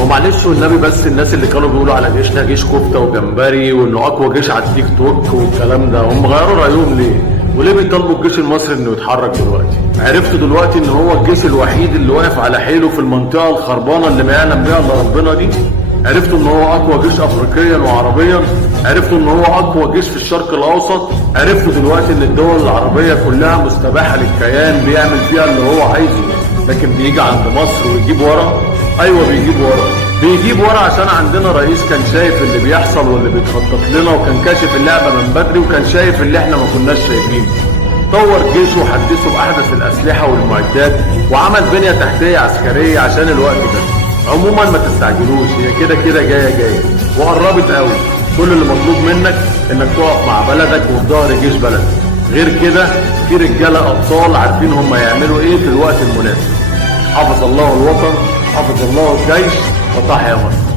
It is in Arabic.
هو معلش والنبي، بس الناس اللي كانوا بيقولوا على جيشنا جيش كفته وجمبري وانه اقوى جيش على التيك توك والكلام ده، هم غيروا رايهم ليه؟ وليه بيطالبوا الجيش المصري انه يتحرك دلوقتي؟ عرفتوا دلوقتي ان هو الجيش الوحيد اللي واقف على حيله في المنطقه الخربانه اللي ما يعلم بها الا ربنا دي؟ عرفتوا ان هو اقوى جيش افريقيا وعربيا؟ عرفتوا ان هو اقوى جيش في الشرق الاوسط؟ عرفتوا دلوقتي ان الدول العربيه كلها مستباحه للكيان بيعمل فيها اللي هو عايزه، لكن بيجي عند مصر ويجيب ورا؟ ايوه بيجيب ورا عشان عندنا رئيس كان شايف اللي بيحصل واللي بيتخطط لنا، وكان كاشف اللعبه من بدري، وكان شايف اللي احنا ما كناش شايفينه. طور جيشه وحدثه باحدث الاسلحه والمعدات، وعمل بنيه تحتيه عسكريه عشان الوقت ده. عموما ما تستعجلوش، هي كده جايه وقربت قوي. كل اللي مطلوب منك انك تقف مع بلدك وفي ظهر جيش بلدك. غير كده في رجاله ابطال عارفين هم يعملوا ايه في الوقت المناسب. حفظ الله الوطن، حفظ الله الجيش، وتحيا مصر.